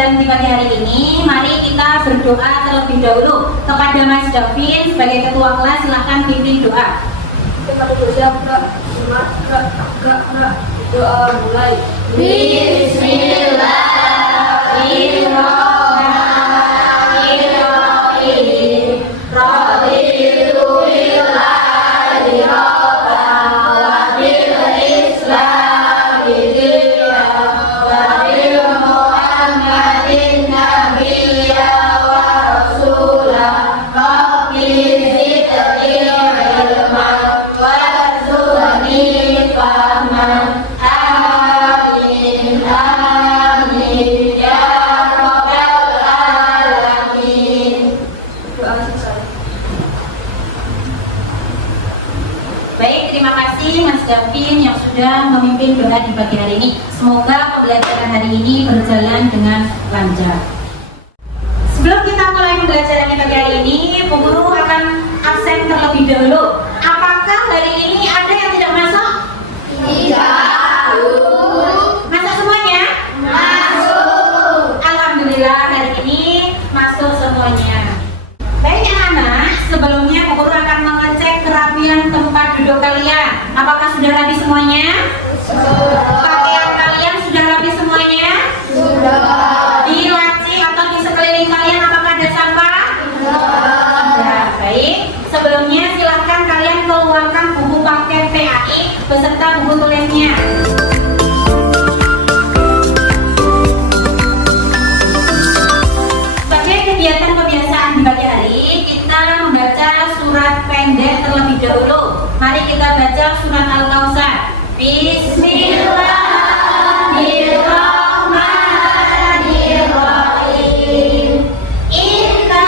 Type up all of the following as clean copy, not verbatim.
pembelajaran di pagi hari ini, mari kita berdoa terlebih dahulu kepada Mas Davin sebagai ketua kelas. Silahkan pimpin doa. Doa mulai. Bismillahirrahmanirrahim. Raditu billahi rabban wa bil islami dinan wa bi Muhammadin nabiyyan wa rasulan rabbi zidni ilman warzuqni fahman. Amin amin ya rabbal alamin. Doa selesai. Baik, terima kasih Mas Davin yang sudah memimpin doa di pagi hari ini. Semoga pembelajaran hari ini berjalan dengan lancar. Sebelum kita mulai pembelajaran di pagi hari ini, Bu Guru akan absen terlebih dahulu. Apakah hari ini ada yang tidak masuk? Tidak. Masuk semuanya? Masuk. Alhamdulillah hari ini masuk semuanya. Baik anak-anak, sebelumnya Bu Guru akan mengecek kerapian tempat duduk kalian. Apakah sudah rapi semuanya? Pakaian kalian sudah rapi semuanya? Sudah. Di laci atau di sekeliling kalian apakah ada sampah? Sudah. Baik, sebelumnya silahkan kalian keluarkan buku paket PAI beserta buku tulisnya. Sebagai kegiatan kebiasaan di pagi hari, kita membaca surat pendek terlebih dahulu. Mari kita baca surat Al-Kautsar. Bismillahirrahmanirrahim. Inna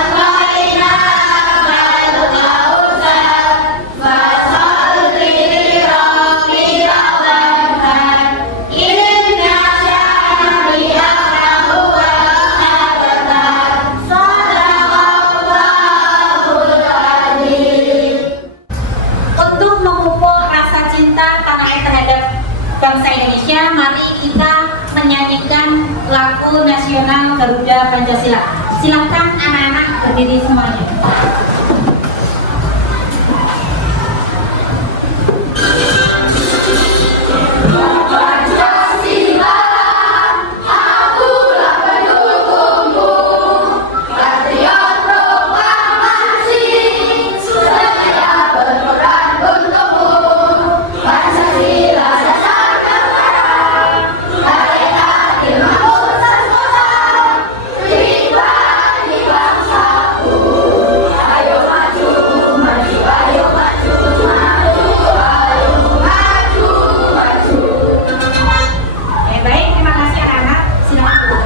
a'tainakal kautsar fasholli lirabbika wanhar. Inna syani'aka huwal abtar. Shadaqallahul adzim. Untuk memupuk rasa cinta tanah air terhadap bangsa Indonesia, mari kita menyanyikan lagu nasional Garuda Pancasila. Silakan anak-anak berdiri semuanya. Pancasila, akulah pendukungmu, patriot proklamasi, setia berperan untukmu. Pancasila dasar negara, mereka ilmu sempurna, pribadi bangsaku. Ayo maju, maju, ayo maju, maju, ayo maju, maju. Baik, terima kasih anak-anak. Silakan.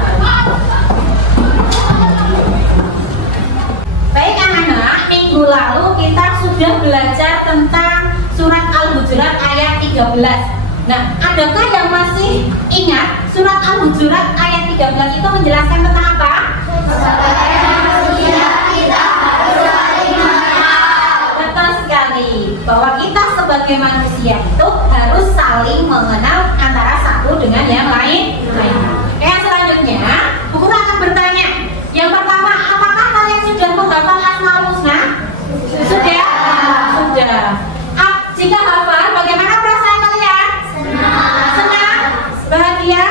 Baik anak-anak, minggu lalu kita sudah belajar tentang surat Al-Hujurat ayat 13. Nah, adakah yang masih ingat surat Al-Hujurat ayat 13 itu menjelaskan tentang apa? Sebagai manusia kita harus saling mengenal. Betul sekali, bahwa kita sebagai manusia itu harus saling mengenal antara satu dengan yang lain. Yang selanjutnya, Bu Guru akan bertanya. Yang pertama, apakah kalian sudah menghafal Asmaul Husna? Sudah? Sudah. Jika hafal, bagaimana perasaan kalian? Senang? Bahagia?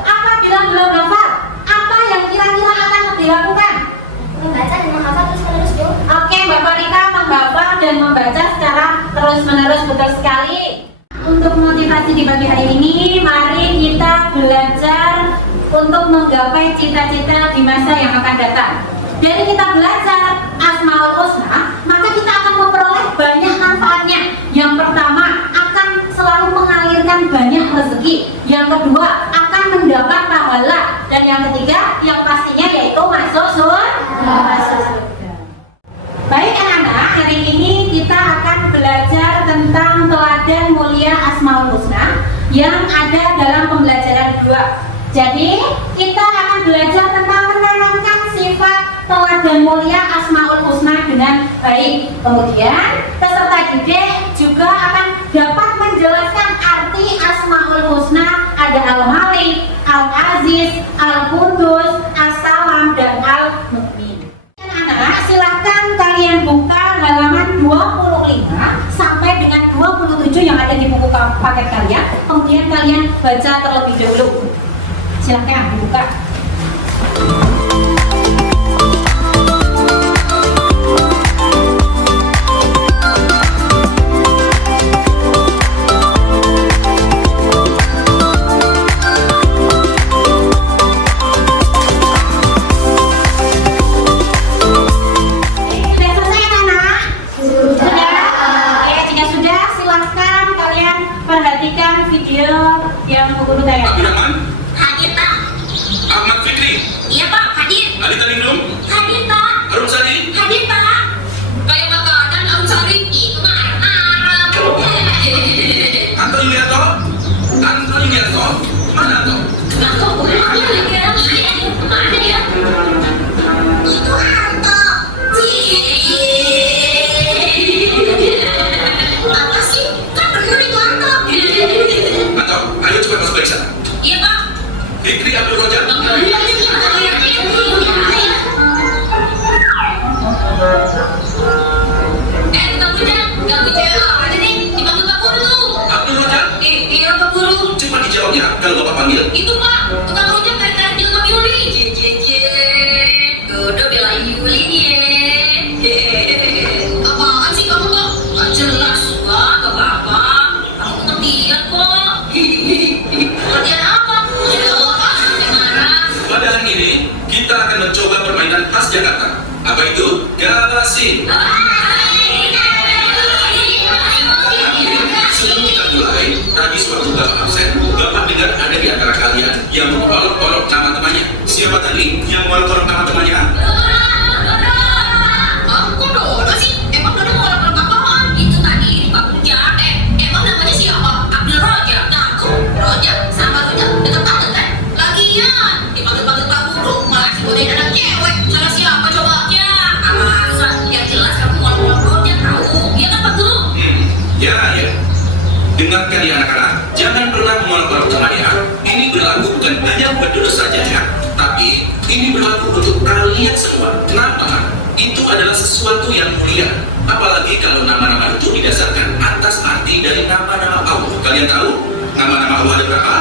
Apabila belum hafal, apa yang kira-kira akan dilakukan? Membaca dan menghafal terus-menerus dong. Oke, Mbak Farika menghafal dan membaca secara terus-menerus, betul sekali. Untuk motivasi di pagi hari ini, mari kita belajar untuk menggapai cita-cita di masa yang akan datang. Dari kita belajar Asmaul Husna, maka kita akan memperoleh banyak manfaatnya. Yang pertama, akan selalu mengalirkan banyak rezeki. Yang kedua, akan mendapat pahala. Dan yang ketiga, yang pastinya yaitu masuk surga. Baik anak-anak, hari ini kita akan belajar tentang teladan mulia Asmaul Husna yang ada dalam pembelajaran 2. Jadi kita akan belajar tentang menerangkan sifat teladan mulia Asmaul Husna dengan baik. Kemudian peserta didik juga akan dapat menjelaskan arti Asmaul Husna. Ada Al-Malik, kalian baca terlebih dahulu. Silahkan buka. Perhatikan video yang Guru tayangkan. Abdurrahman, Hadir, Pak. Ahmad Fikri, Iya, Pak. Hadir. Alita Lindung, Hadir, Pak. Harum Sari, Hadir, Pak. Kayak makanan Om Sari itu mah arep-arep. Anto Yulianto, mana Anto? Aku mana ya? Mana ya? Itu Anto. Apa sih? Kan bener itu Anto. Anto, ayo cepat masuk periksa. Iya, Pak. Fikri Abdul Rojak, Ganggu cewek aja nih, dipanggil Pak Guru tuh. Abdul Rojak, Iya Pak Guru. cepat dijawabnya kalau Bapak panggil. Itu Pak, tukang rujak kayak tadi sama Yuli. Dodo belain Yuli nih. Apaan sih kamu tuh? Gak jelas Pak, gak apa-apa. Kamu pengertian kok. Pengertian apa? Jawab Pak, saya marah. Pada hari ini, kita akan mencoba permainan khas Jakarta. Apa itu? Garasi. Sebelum kita mulai, tadi sewaktu Bapak absen, Bapak dengar ada di antara kalian yang mengolok-olok nama temannya. Siapa tadi yang mengolok-olok nama temannya? Kok Dodo sih? Emang Dodo mau orang apaan? Itu tadi Pak Rujak. Emang namanya siapa? Abdul Rojak. Ngaku Rojak sama Rojak deket banget kan? Lagian dipanggil-panggil Pak Guru malah si bodain anak cewek. Salah siapa coba? Ya, masa yang jelas kamu ngolok-ngolok Rojak tahu. Iya kan Pak Guru? Ya. Dengarkan ya anak-anak, jangan pernah mengolok-olok temannya. Ini berlaku bukan hanya buat Dodo saja ya, tapi ini berlaku untuk kalian semua. Nama itu adalah sesuatu yang mulia. Apalagi kalau nama-nama itu didasarkan atas arti dari nama-nama Allah. Kalian tahu nama-nama Allah ada berapa?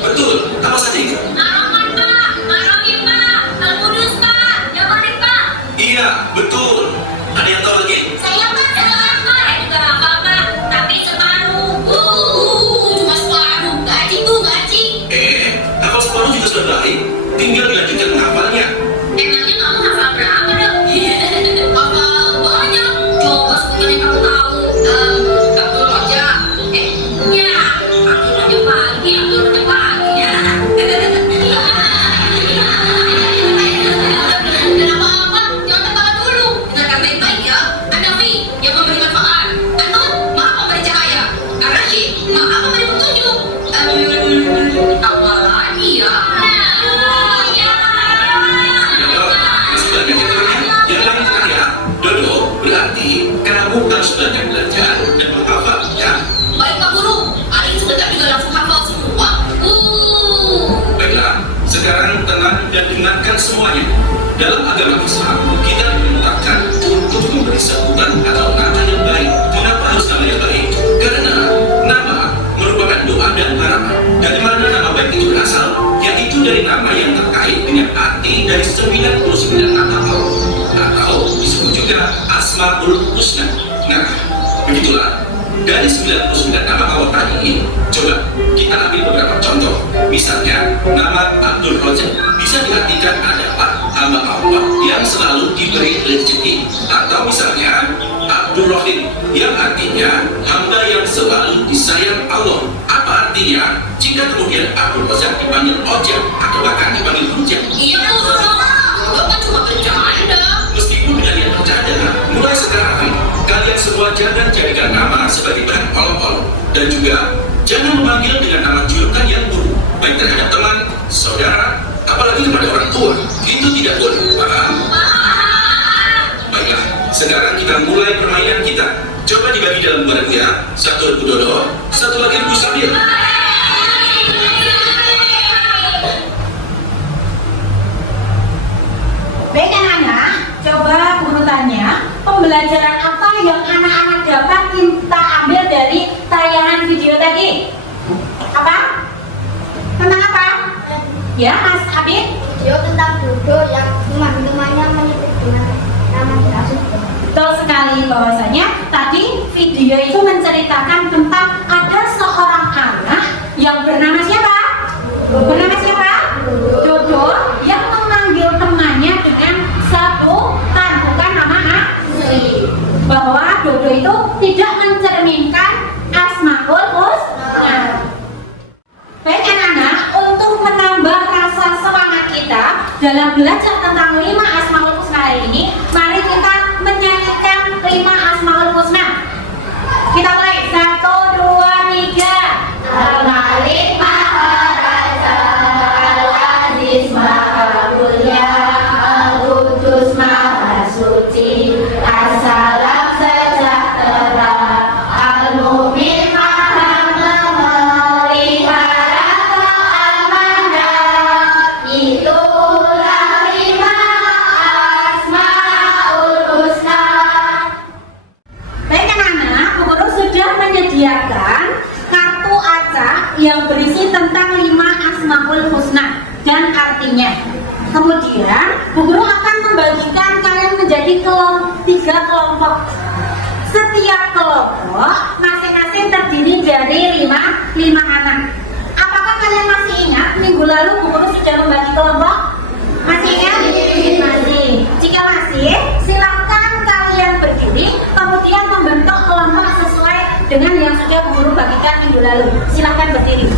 Betul, apa saja itu? Ar-Rahman Pak, Ar-Rahim Pak, Al-Qudus Pak, Jabarik Pak. Iya, betul. Ada yang tahu lagi? Saya Pak, saya juga hafal Pak, tapi separuh. Cuma separuh. Gaji tuh gaji. Hafal separuh juga sudah baik. Tinggal dilanjutkan menghafalnya. Emangnya kamu hafal berapa dong? Hafal banyak. Coba sebutin yang kamu tahu. Abdul Rojak. Ya. Abdul Rojak pagi, Abdul Rojak pagi. Ya. Dan apa-apa, jangan tertawa dulu. Dengarkan baik-baik ya. An-Nafi yang memberi manfaat. An-Nur, maaf memberi cahaya. Ar-Rashid, maaf memberi petunjuk. Apa lagi ya? Yang lain tenang ya. Dodo, berarti kamu harus belajar dan menghafal ya. Baik Pak Guru, hari ini sudah juga langsung hafal semua. Baiklah, sekarang tenang dan dengarkan semuanya. Dalam agama Islam, kita diperintahkan untuk memberi sebutan atau nama yang baik. Mengapa harus nama yang baik? Karena nama merupakan doa dan harapan. Dari mana nama baik itu berasal? Yaitu dari nama yang terkait dengan arti dari 99 nama Allah, atau disebut juga Asmaul Husna. Nah, begitulah. Dari 99 nama Allah tadi, coba kita ambil beberapa contoh. Misalnya, nama Abdul Rojak bisa diartikan adalah hamba Allah yang selalu diberi rezeki. Atau misalnya, Abdul Rahim yang artinya hamba yang selalu disayang Allah. Apa artinya? Jika kemudian Abdul Rojak dipanggil Ojak atau bahkan dipanggil Rujak, Iya Guru, Guru kan cuma bercanda. meskipun kalian bercanda, mulai sekarang kalian semua jangan jadikan nama sebagai bahan olok-olok, dan juga jangan memanggil dengan nama julukan yang buruk, baik terhadap teman, saudara, apalagi kepada orang tua. Itu tidak boleh, paham? Baiklah, sekarang kita mulai permainan kita. Coba dibagi dalam dua lagu ya. Satu lagu Dodo, satu lagi lagu Sambil. Baik anak-anak, coba Guru tanya, pembelajaran apa yang anak-anak dapat kita ambil dari tayangan video Ya, Mas Abid? Video tentang Dodo yang teman-temannya menyebut dengan nama David. Betul sekali, bahwasanya tadi video itu menceritakan tentang ada seorang anak yang bernama siapa? Bernama siapa? Dodo, yang memanggil temannya dengan sebutan, bukan nama asli. Bahwa Dodo itu tidak mencerminkan Asmaul Husna. Baik anak-anak, untuk menambah rasa semangat kita dalam belajar tentang 5 Asmaul Husna hari ini, mari kita menyanyikan 5 Asmaul Husna. Kita mulai, 1, 2, 3. Al-Malik Maha Raja, Al-Aziz Maha Mulia, Al-Qudus Maha Suci, As-Salam sejahtera, Al-Mu'min Maha memelihara keamanan. Itulah 5 Asmaul Husna. Baik anak-anak, Bu Guru sudah menyediakan kartu acak yang berisi tentang 5 Asmaul Husna dan artinya. Kemudian Bu Guru akan membagikan kalian menjadi 3 kelompok. Setiap kelompok masing-masing terdiri dari 5 anak. Apakah kalian masih ingat minggu lalu Bu Guru sudah membagi kelompok? Masih ingat? Masih. Jika masih, silakan kalian berdiri kemudian membentuk kelompok sesuai dengan yang sudah Bu Guru bagikan minggu lalu. Silakan berdiri.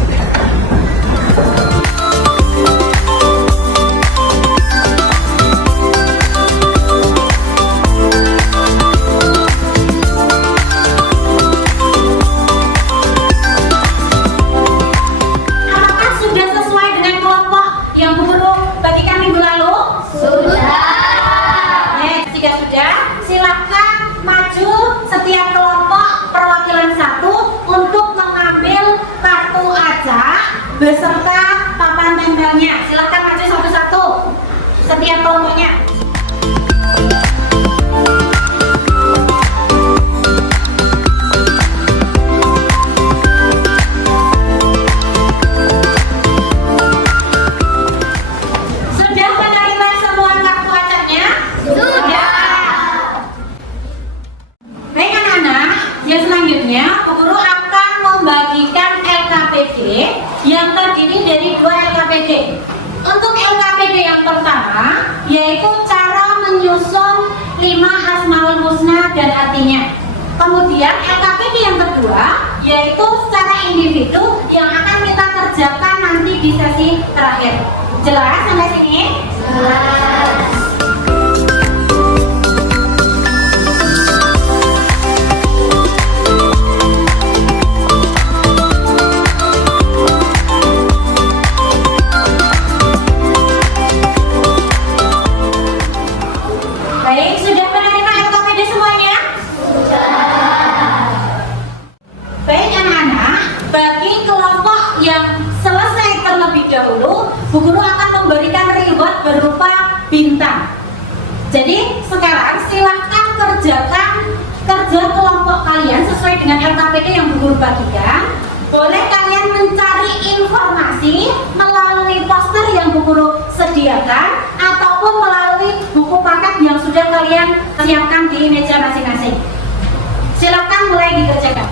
Apakah sudah sesuai dengan kelompok yang Bu Guru bagikan minggu lalu? Jika sudah, silakan maju setiap kelompok perwakilan 1 untuk mengambil kartu acak beserta papan tempelnya. Silakan maju satu-satu setiap kelompoknya. Sudah menerima semua kartu acaknya? Sudah. Baik anak-anak, yang selanjutnya Bu Guru akan membagikan LKPD yang terdiri dari 2 LKPD. Untuk LKPD yang pertama yaitu cara menyusun 5 Asmaul Husna dan artinya. Kemudian LKPD yang kedua yaitu secara individu yang akan kita kerjakan nanti di sesi terakhir. Jelas sampai sini? Jelas. Baik, sudah menerima LKPD semuanya? Baik anak-anak, bagi kelompok yang selesai terlebih dahulu, Bu Guru akan memberikan reward berupa bintang. Jadi sekarang silahkan kerjakan kerja kelompok kalian sesuai dengan LKPD yang Bu Guru bagikan. Boleh kalian mencari informasi melalui poster yang Bu Guru sediakan ataupun melalui buku paket yang sudah kalian siapkan di meja masing-masing. Silakan mulai dikerjakan.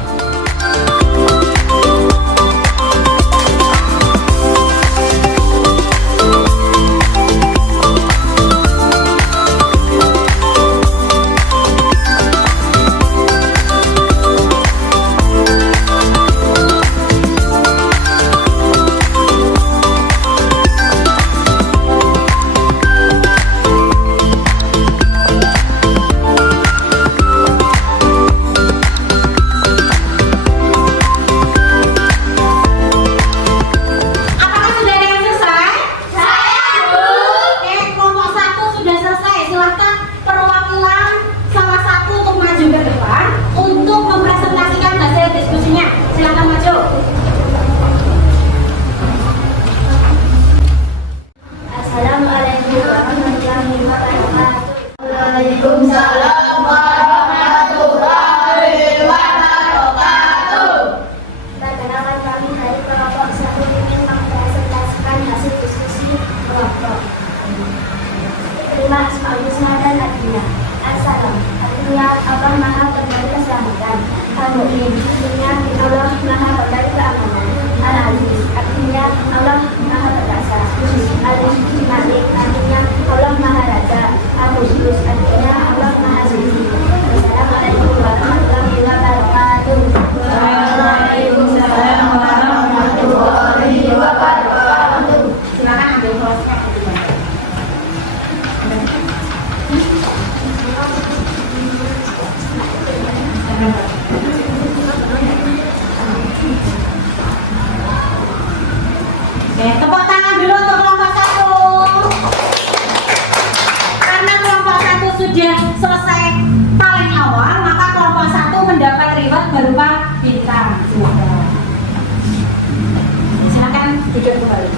Duduk kembali.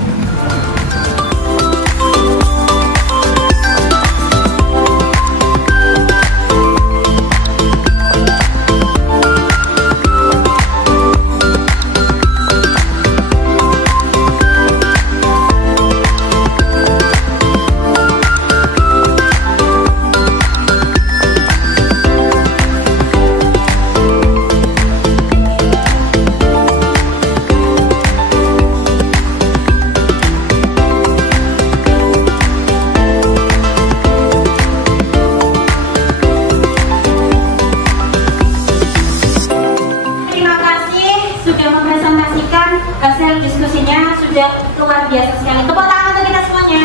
Hasil diskusinya sudah luar biasa sekali. Tepuk tangan untuk kita semuanya.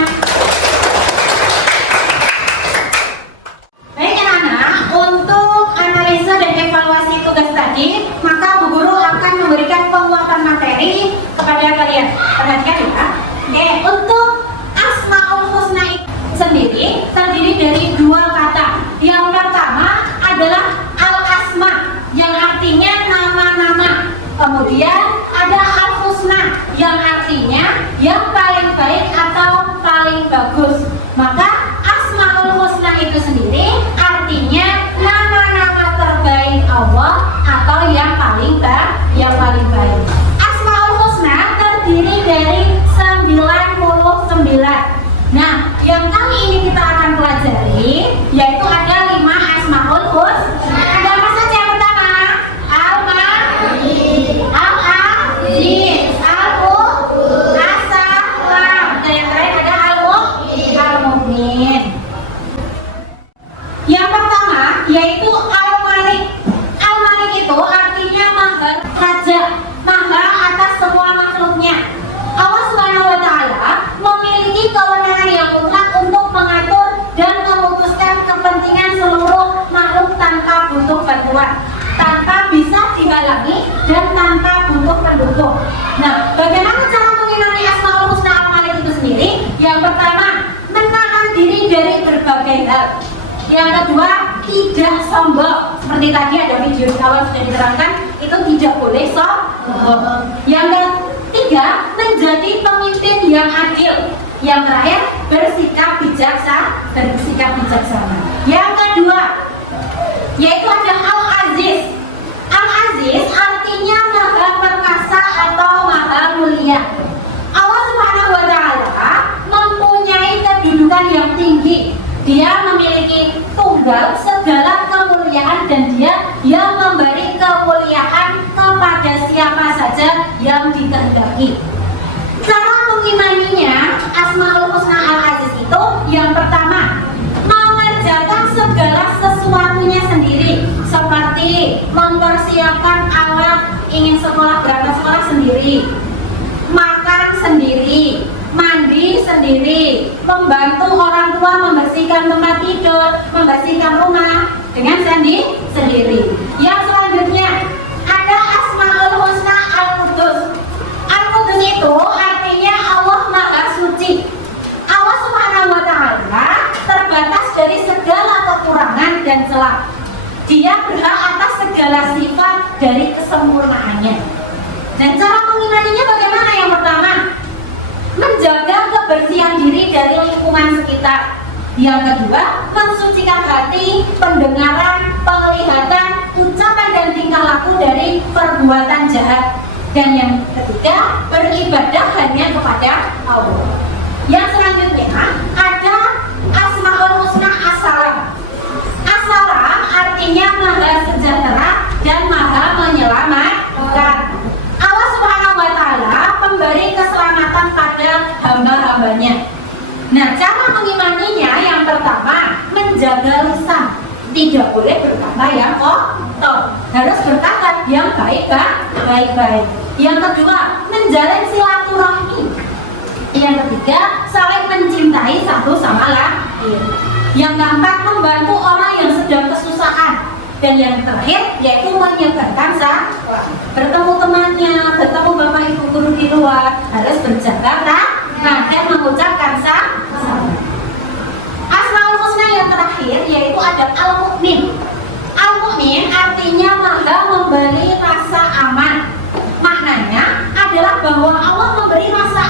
Baik anak-anak, untuk analisa dan evaluasi tugas tadi, maka Bu Guru akan memberikan penguatan materi kepada kalian. Perhatikan ya. Oke, untuk Asmaul Husna sendiri terdiri dari dua kata. Yang pertama adalah al-asma, yang artinya nama-nama. Kemudian ada al-husna yang artinya yang paling baik atau paling bagus. Maka Asmaul Husna itu sendiri artinya nama-nama terbaik Allah atau yang paling baik. Asmaul Husna terdiri dari 99. Nah, yang kali ini kita akan pelajari yaitu ada 5 Asmaul Husna. Ada apa saja yang pertama? Al-Aziz, Al-Assalam, dan yang terakhir ada Al-Mu'min. Yang pertama yaitu Al-Malik. Al-Malik itu artinya maha raja, maha atas semua makhluknya. Allah Subhanahu wa Ta'ala memiliki kewenangan yang mutlak untuk mengatur dan memutuskan kepentingan seluruh makhluk tanpa butuh bantuan, tanpa bisa dihalangi dan tanpa butuh pendukung. Nah, bagaimana cara mengimani Asmaul Husna Al-Malik itu sendiri? Yang pertama, menahan diri dari berbagai hal. Yang kedua, tidak sombong. Seperti tadi ada video di awal sudah diterangkan, itu tidak boleh sombong. Yang ketiga, menjadi pemimpin yang adil. Yang terakhir, bersikap bijaksana. Yang kedua, yaitu ada Al-Aziz. Al-Aziz artinya maha perkasa atau maha mulia. Allah Subhanahu wa Ta'ala mempunyai kedudukan yang tinggi. Dia memiliki tunggal segala kemuliaan dan dia yang memberi kemuliaan kepada siapa saja yang dikehendaki. Cara mengimaninya Asmaul Husna Al-Aziz itu yang pertama, mengerjakan segala sesuatunya sendiri, seperti mempersiapkan alat, ingin sekolah berangkat sekolah sendiri, makan sendiri, mandi sendiri, membantu orang tua membersihkan tempat tidur, membersihkan rumah dengan sendiri. Yang selanjutnya ada Asmaul Husna Al-Qudus. Al-Qudus itu artinya Allah Maha Suci. Allah Subhanahu wa Ta'ala terbatas dari segala kekurangan dan celah. Dia berhak atas segala sifat dari kesempurnaannya. Dan cara mengimaninya bagaimana? Yang pertama, menjaga kebersihan diri dari lingkungan sekitar. Yang kedua, mensucikan hati, pendengaran, penglihatan, ucapan dan tingkah laku dari perbuatan jahat. Dan yang ketiga, beribadah hanya kepada Allah. Yang selanjutnya ada Asmaul Husna As-Salam. As-Salam artinya maha sejahtera dan maha menyelamatkan. Allah Subhanahu wa Ta'ala memberi keselamatan pada hamba-hambanya. Nah, cara mengimaninya yang pertama, menjaga lisan. Tidak boleh berkata yang kotor, harus berkata yang baik-baik. Yang kedua, menjalin silaturahmi. Yang ketiga, saling mencintai satu sama lain. Yang keempat, membantu orang yang sedang kesusahan. Dan yang terakhir, yaitu menyebarkan salam. Bertemu temannya, bertemu bapak ibu guru di luar, harus berjaga dan mengucapkan salam. Asmaul Husna yang terakhir yaitu ada Al-Mu'min. Al-Mu'min artinya maha memberi rasa aman. Maknanya adalah bahwa Allah memberi rasa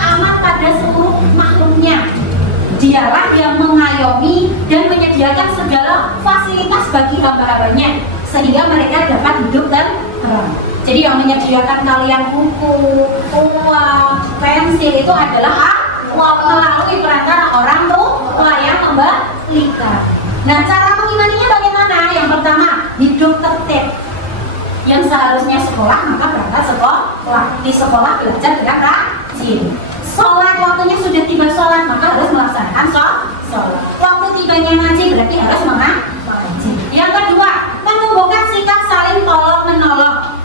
Dialah yang mengayomi dan menyediakan segala fasilitas bagi hamba-hambanya sehingga mereka dapat hidup dan tenang. Jadi yang menyediakan kalian buku, uang, pensil itu adalah Allah melalui perantara orang tua yang memberikan. Nah, cara mengimaninya bagaimana? Yang pertama, hidup tertib. Yang seharusnya sekolah maka berangkat sekolah. Di sekolah belajar dengan rajin. Sholat waktunya sudah tiba sholat maka harus melaksanakan sholat. Waktu tibanya ngaji berarti harus mengaji. Yang kedua, menumbuhkan sikap saling tolong menolong.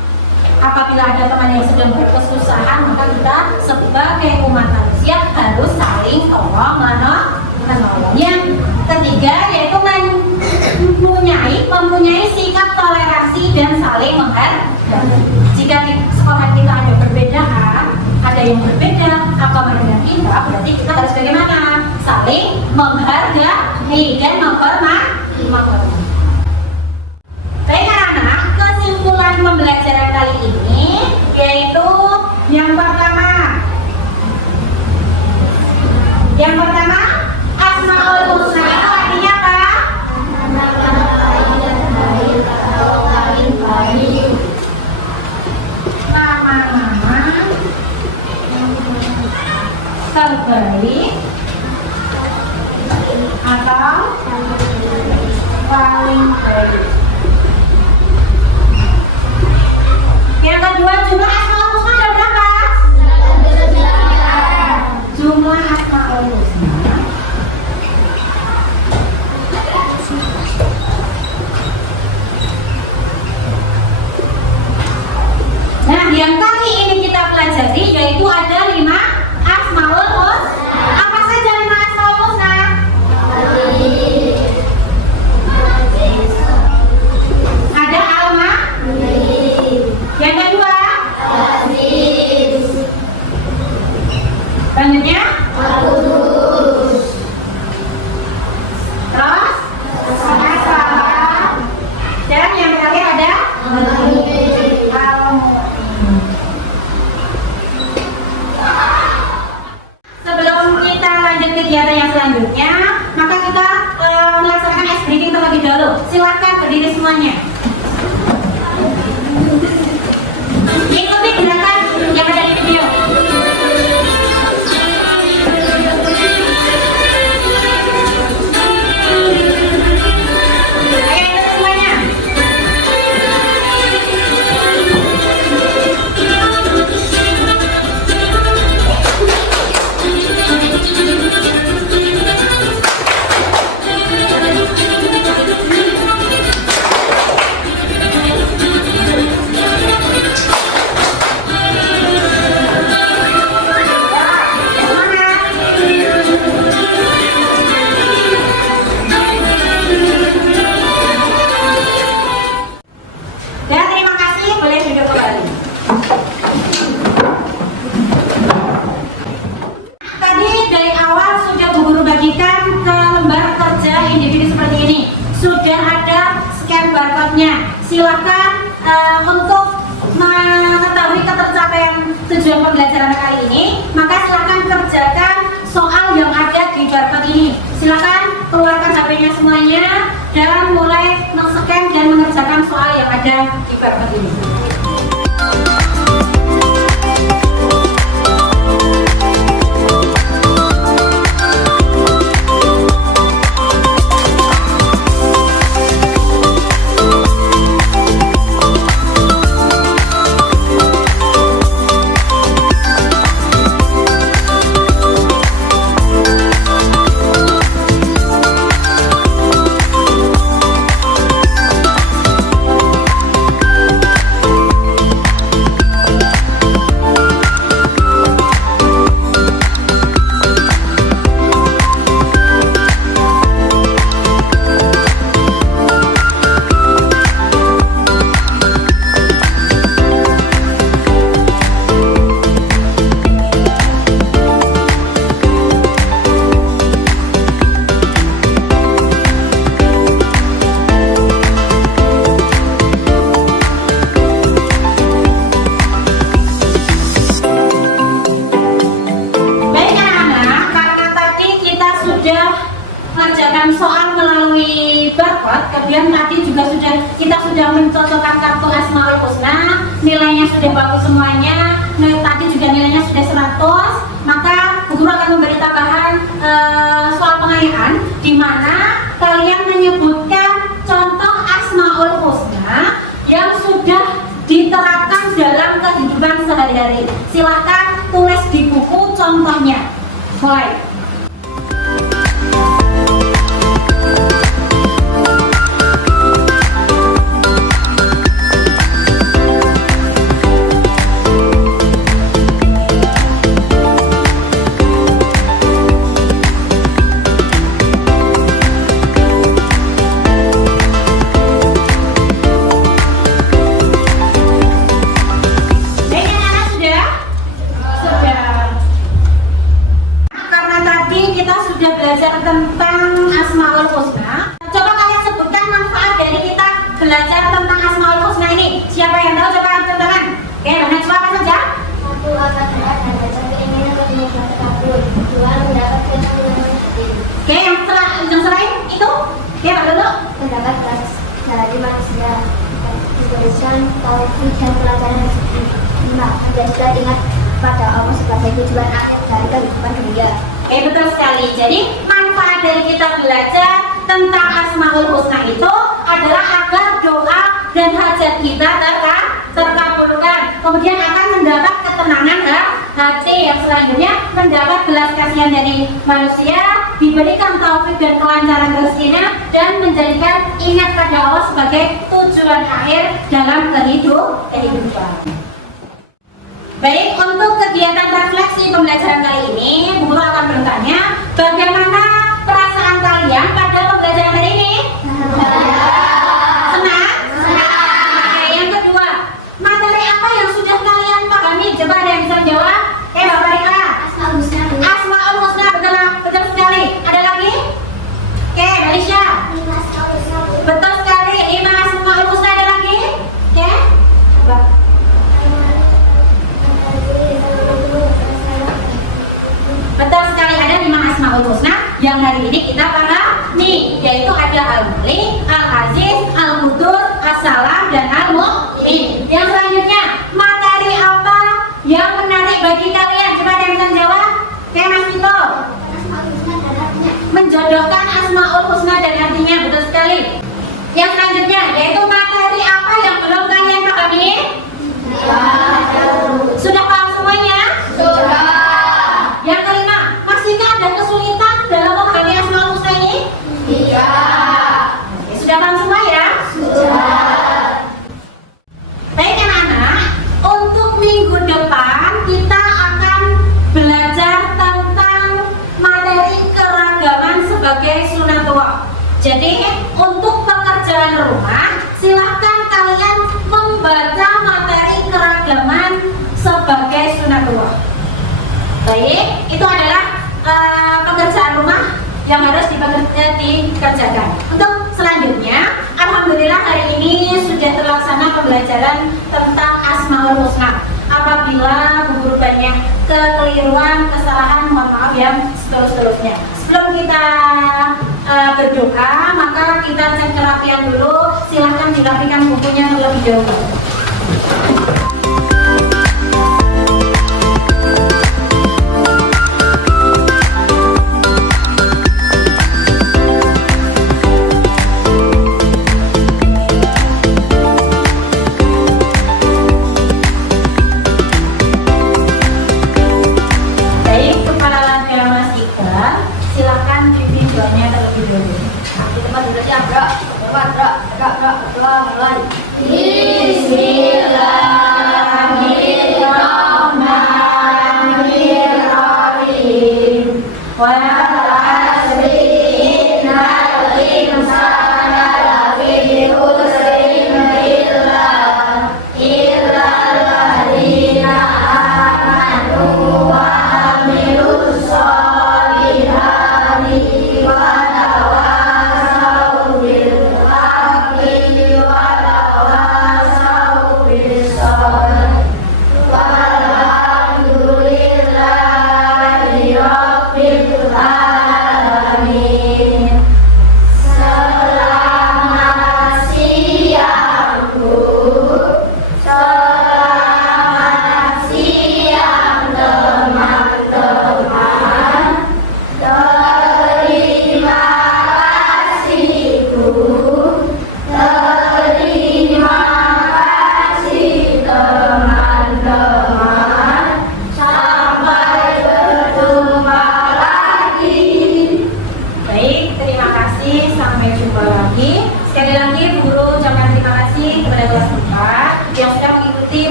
Apabila ada teman yang sedang berkesusahan maka kita sebagai umat manusia harus saling tolong menolong. Yang ketiga yaitu mempunyai sikap toleransi dan saling menghargai. Jika di sekolah kita ada perbedaan, ada yang berbeda agama dengan kita, berarti kita harus bagaimana? Saling menghargai dan menghormati. Baik anak-anak, kesimpulan pembelajaran kali ini yaitu yang pertama, Asmaul Husna itu artinya apa? Nama-nama terbaik atau paling baik. Yang kedua, jumlah Asmaul Husna ada berapa? Jumlah Asmaul Husna nah, yang kali ini kita pelajari yaitu ada 5 Asmaul Husna. Apa saja 5 Asmaul Husna? Ada Alma. Yang kedua? Selanjutnya? Terus? Assalam. Dan yang terakhir ada? Sebelum kita lanjut kegiatan yang selanjutnya, maka kita melaksanakan ice breaking terlebih dahulu. Silakan berdiri semuanya. Ikuti gerakan yang ada di video. Ayo ikuti semuanya. Dan terima kasih, boleh duduk kembali. Tadi dari awal sudah Bu Guru bagikan ke lembar kerja individu seperti ini. Sudah ada scan barcode-nya. Silakan untuk mengetahui ketercapaian tujuan pembelajaran kali ini, maka silakan kerjakan soal yang ada di barcode ini. Silakan keluarkan HP-nya semuanya dan mulai men-scan dan mengerjakan soal yang ada di barcode ini. pengerjaan soal melalui barcode. Kemudian tadi juga kita sudah mencocokkan kartu Asmaul Husna, nilainya sudah bagus semuanya. Tadi juga nilainya sudah 100. Maka guru akan memberi tambahan soal pengayaan, di mana kalian menyebutkan contoh Asmaul Husna yang sudah diterapkan dalam kehidupan sehari-hari. Silahkan tulis di buku contohnya. Mulai. Belajar tentang Asmaul Husna. Coba kalian sebutkan manfaat dari kita belajar tentang Asmaul Husna ini. Siapa yang tahu? Coba angkat tangan. Oke, Najwa apa saja? 1. Akan berat dan dasar keinginan kemudian terkabul. 2. Mendapat kesenangan hati. Oke, yang selain itu? Oke, Pak Dodo. Mendapat dari manusia. Diberikan taufik dan pelajaran rezeki. 5. Dan juga ingat pada Allah sebagai tujuan akhir dari kehidupan dunia. Oke, betul sekali. Jadi manfaat dari kita belajar tentang Asmaul Husna itu adalah agar doa dan hajat kita terkabulkan. Kemudian akan mendapat ketenangan hati. Yang selanjutnya mendapat belas kasihan dari manusia, diberikan taufik dan kelancaran rezekinya, dan menjadikan ingat pada Allah sebagai tujuan akhir dalam kehidupan. Baik, untuk kegiatan refleksi pembelajaran kali ini, Bu Guru akan bertanya, bagaimana perasaan kalian pada pembelajaran hari ini? Senang? Oke, yang kedua, materi apa yang sudah kalian pahami? Coba ada yang bisa jawab? Bapak Rika. Asmaul Husna, betul sekali. Ada lagi? Oke, Malaysia. Betul sekali. 5 Asmaul Husna, ada lagi? Oke. Coba. Betul sekali, ada 5 Asmaul Husna yang hari ini kita pahami, yaitu ada Al-Malik, Al-Aziz, Al-Qudus, As-Salam, dan Al-Mu'min. Yang selanjutnya, materi apa yang menarik bagi kalian? Coba ada yang bisa jawab? Oke, Mas Tito. Menjodohkan Asmaul Husna dan artinya, betul sekali. Yang selanjutnya, yaitu materi apa yang belum kalian pahami? Sudah paham semuanya? Sudah. Yang kelima, masihkah ada kesulitan dalam memahami Asmaul Husna ini? Iya. Oke, sudah paham semua ya? Sudah. Baik anak-anak, untuk minggu depan kita akan belajar tentang materi keragaman sebagai sunatullah. Jadi untuk pekerjaan rumah, silahkan kalian membaca materi keragaman sebagai sunatullah. Baik, itu adalah pekerjaan rumah yang harus dikerjakan. Untuk selanjutnya, alhamdulillah hari ini sudah terlaksana pembelajaran tentang Asmaul Husna. Apabila guru banyak kekeliruan, kesalahan, mohon maaf yang seterusnya. Sebelum kita berdoa, maka kita cek kerapian dulu. Silahkan dirapikan bukunya terlebih dahulu. Bismillahirrahmanirrahim. Wal asri innal insana lafi khusrin illa alladziina aamanu wa amilus sholihati wa tawasaw bil haqqi wa tawasaw bis sabr. Walhamdulillahi rabbil alamin.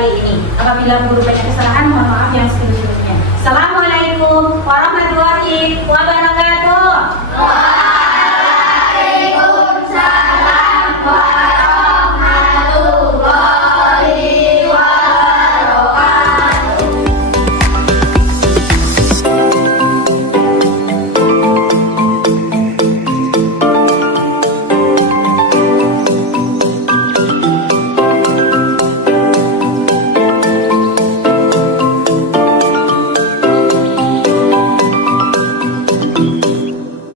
kali ini. Apabila guru banyak kesalahan, mohon maaf yang sebelumnya. Assalamualaikum warahmatullahi wabarakatuh.